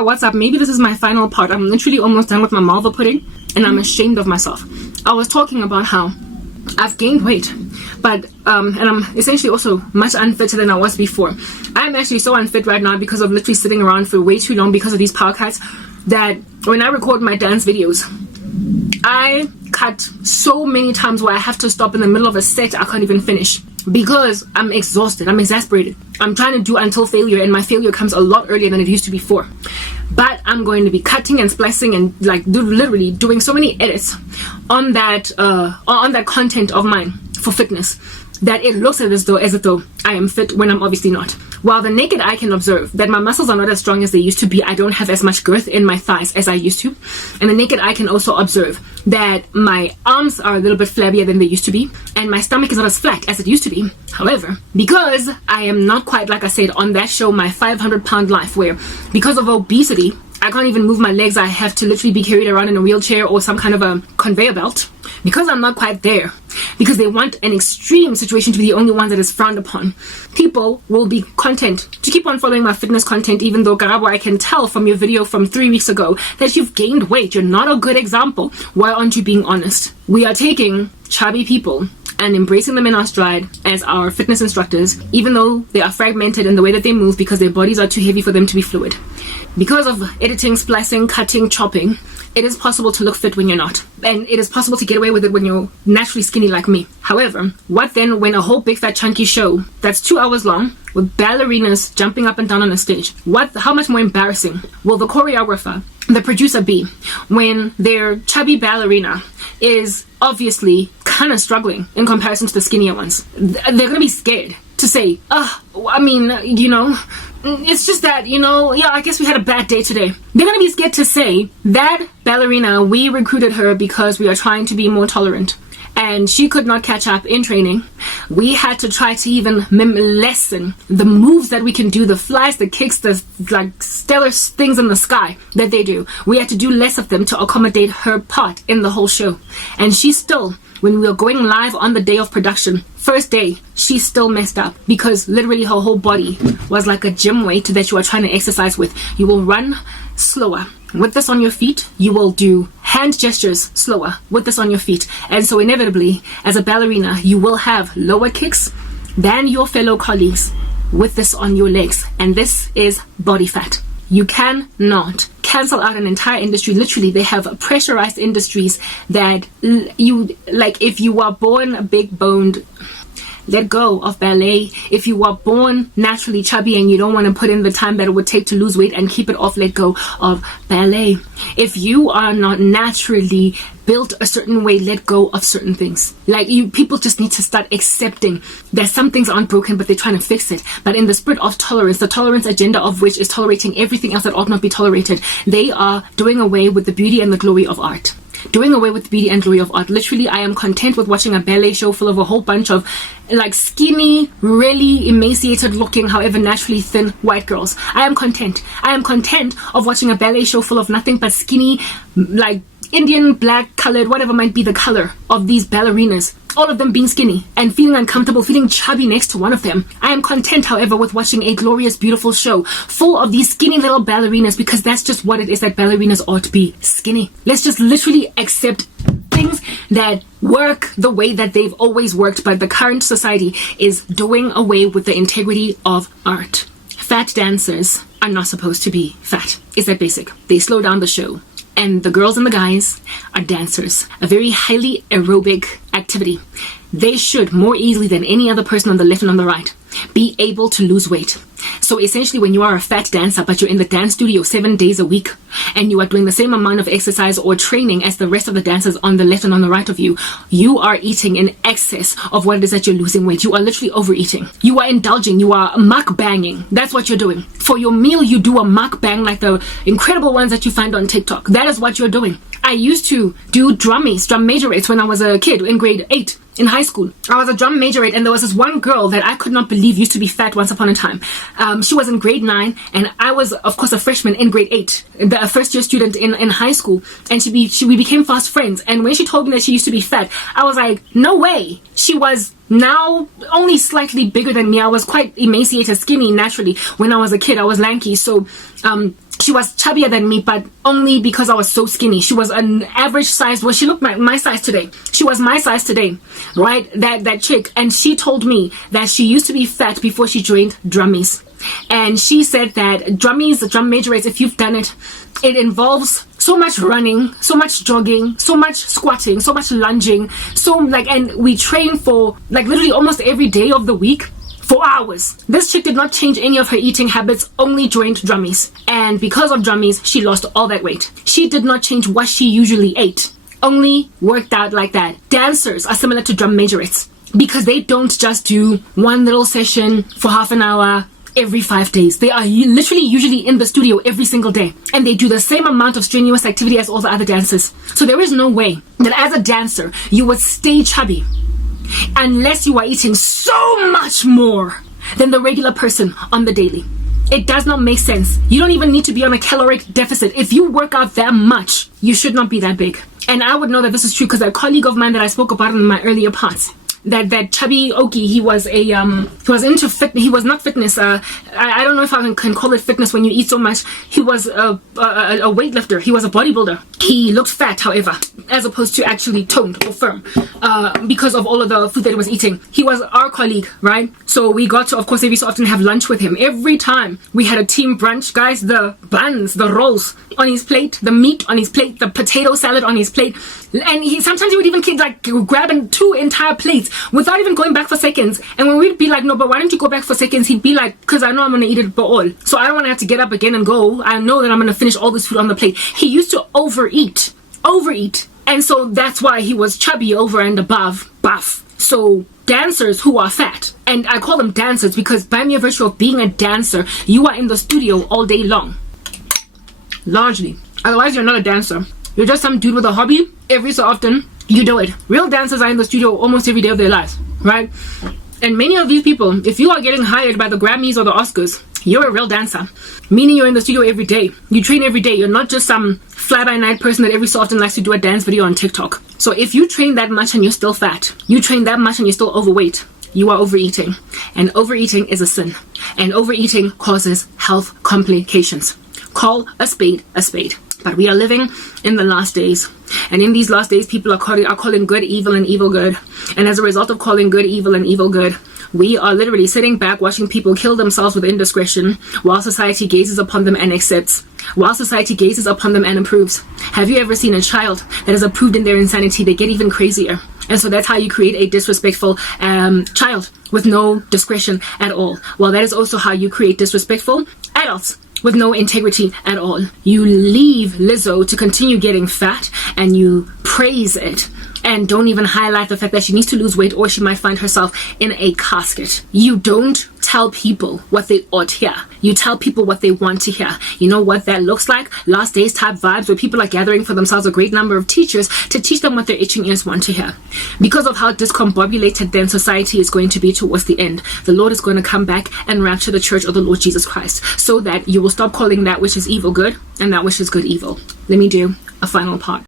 guy, what's up? Maybe this is my final part. I'm literally almost done with my malva pudding and I'm ashamed of myself. I was talking about how I've gained weight, but and I'm essentially also much unfitter than I was before. I'm actually so unfit right now because of literally sitting around for way too long because of these power cuts, that when I record my dance videos, I cut so many times where I have to stop in the middle of a set. I can't even finish because I'm exhausted, I'm exasperated. I'm trying to do until failure, and my failure comes a lot earlier than it used to before. But I'm going to be cutting and splicing and like literally doing so many edits on that content of mine for fitness that it looks as though I am fit when I'm obviously not. While the naked eye can observe that my muscles are not as strong as they used to be, I don't have as much girth in my thighs as I used to. And the naked eye can also observe that my arms are a little bit flabbier than they used to be, and my stomach is not as flat as it used to be. However, because I am not quite, like I said on that show, My 500-Pound Life, where because of obesity, I can't even move my legs. I have to literally be carried around in a wheelchair or some kind of a conveyor belt. Because I'm not quite there, because they want an extreme situation to be the only one that is frowned upon, people will be content to keep on following my fitness content, even though, Karabo, I can tell from your video from 3 weeks ago that you've gained weight. You're not a good example. Why aren't you being honest? We are taking chubby people and embracing them in our stride as our fitness instructors, even though they are fragmented in the way that they move because their bodies are too heavy for them to be fluid. Because of editing, splicing, cutting, chopping, it is possible to look fit when you're not. And it is possible to get away with it when you're naturally skinny like me. However, what then when a whole big fat chunky show that's 2 hours long with ballerinas jumping up and down on a stage, how much more embarrassing will the choreographer, the producer be when their chubby ballerina is obviously kind of struggling in comparison to the skinnier ones? They're going to be scared to say, it's just that, I guess we had a bad day today. They're going to be scared to say that ballerina, we recruited her because we are trying to be more tolerant, and she could not catch up in training. We had to try to even lessen the moves that we can do, the flies, the kicks, the like stellar things in the sky that they do. We had to do less of them to accommodate her part in the whole show. And she still, when we were going live on the day of production, first day, she still messed up because literally her whole body was like a gym weight that you are trying to exercise with. You will run slower with this on your feet. You will do hand gestures slower with this on your feet. And so inevitably, as a ballerina, you will have lower kicks than your fellow colleagues with this on your legs. And this is body fat. You cannot cancel out an entire industry. Literally, they have pressurized industries that if you are born big boned, let go of ballet. If you are born naturally chubby and you don't want to put in the time that it would take to lose weight and keep it off, let go of ballet. If you are not naturally built a certain way, let go of certain things. People just need to start accepting that some things aren't broken, but they're trying to fix it. But in the spirit of tolerance, the tolerance agenda of which is tolerating everything else that ought not be tolerated, they are doing away with the beauty and the glory of art. Doing away with the beauty and glory of art. Literally, I am content with watching a ballet show full of a whole bunch of skinny, really emaciated looking, however naturally thin white girls. I am content. I am content of watching a ballet show full of nothing but skinny, Indian, black, colored, whatever might be the color of these ballerinas, all of them being skinny and feeling uncomfortable, feeling chubby next to one of them. I am content, however, with watching a glorious, beautiful show full of these skinny little ballerinas, because that's just what it is that ballerinas ought to be, skinny. Let's just literally accept things that work the way that they've always worked, but the current society is doing away with the integrity of art. Fat dancers are not supposed to be fat. It's that basic. They slow down the show. And the girls and the guys are dancers, a very highly aerobic activity. They should, more easily than any other person on the left and on the right, be able to lose weight. So essentially, when you are a fat dancer, but you're in the dance studio 7 days a week, and you are doing the same amount of exercise or training as the rest of the dancers on the left and on the right of you, you are eating in excess of what it is that you're losing weight. You are literally overeating. You are indulging. You are mukbanging. That's what you're doing. For your meal, you do a mukbang like the incredible ones that you find on TikTok. That is what you're doing. I used to do drum majorettes when I was a kid in grade 8 in high school. I was a drum majorette, and there was this one girl that I could not believe used to be fat once upon a time. She was in grade 9, and I was, of course, a freshman in grade 8, the first year student in high school, and we became fast friends. And when she told me that she used to be fat, I was like, no way. She was now only slightly bigger than me. I was quite emaciated, skinny naturally. When I was a kid, I was lanky, so She was chubbier than me, but only because I was so skinny. She was an average size. Well, she looked my size today. She was my size today, right? That chick. And she told me that she used to be fat before she joined Drummies. And she said that Drummies, the drum majorettes, if you've done it, it involves so much running, so much jogging, so much squatting, so much lunging, and we train for literally almost every day of the week for hours. This chick did not change any of her eating habits, only joined Drummies. And because of Drummies, she lost all that weight. She did not change what she usually ate, only worked out like that. Dancers are similar to drum majorettes because they don't just do one little session for half an hour every 5 days. They are literally usually in the studio every single day, and they do the same amount of strenuous activity as all the other dancers. So there is no way that as a dancer you would stay chubby unless you are eating so much more than the regular person on the daily. It does not make sense. You don't even need to be on a caloric deficit. If you work out that much, you should not be that big. And I would know that this is true because a colleague of mine that I spoke about in my earlier parts, that chubby Oki, he was into fitness. He was not fitness. I don't know if I can call it fitness when you eat so much. He was a weightlifter. He was a bodybuilder. He looked fat, however, as opposed to actually toned or firm, because of all of the food that he was eating. He was our colleague, right? So we got to, of course, every so often have lunch with him. Every time we had a team brunch, guys, the buns, the rolls on his plate, the meat on his plate, the potato salad on his plate, and sometimes he would even grabbing 2 entire plates without even going back for seconds. And when we'd be like, no, but why don't you go back for seconds? He'd be like, because I know I'm going to eat it all. So I don't want to have to get up again and go. I know that I'm going to finish all this food on the plate. He used to overeat. And so that's why he was chubby over and above buff. So dancers who are fat, and I call them dancers because by mere virtue of being a dancer, you are in the studio all day long. Largely. Otherwise, you're not a dancer. You're just some dude with a hobby. Every so often, you do it. Real dancers are in the studio almost every day of their lives, right? And many of these people, if you are getting hired by the Grammys or the Oscars, you're a real dancer. Meaning you're in the studio every day. You train every day. You're not just some fly-by-night person that every so often likes to do a dance video on TikTok. So if you train that much and you're still fat, you train that much and you're still overweight, you are overeating. And overeating is a sin. And overeating causes health complications. Call a spade a spade. But we are living in the last days. And in these last days, people are calling good evil and evil good. And as a result of calling good evil and evil good, we are literally sitting back watching people kill themselves with indiscretion while society gazes upon them and accepts, while society gazes upon them and approves. Have you ever seen a child that is approved in their insanity? They get even crazier. And so that's how you create a disrespectful child with no discretion at all. Well, that is also how you create disrespectful adults with no integrity at all. You leave Lizzo to continue getting fat and you praise it and don't even highlight the fact that she needs to lose weight or she might find herself in a casket. You don't tell people what they ought to hear. You tell people what they want to hear. You know what that looks like? Last days type vibes where people are gathering for themselves a great number of teachers to teach them what their itching ears want to hear. Because of how discombobulated then society is going to be towards the end, the Lord is going to come back and rapture the church of the Lord Jesus Christ so that you will stop calling that which is evil good and that which is good evil. Let me do a final part.